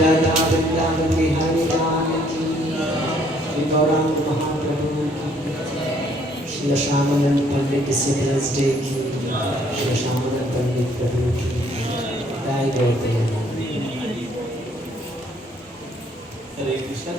राधा वृंदावन बिहारी लाल की, श्री गौरांग महाप्रभु की, श्री श्यामानंद पंडित सिद्धर्स डे की, श्री श्यामानंद पंडित प्रभु की, जय गौर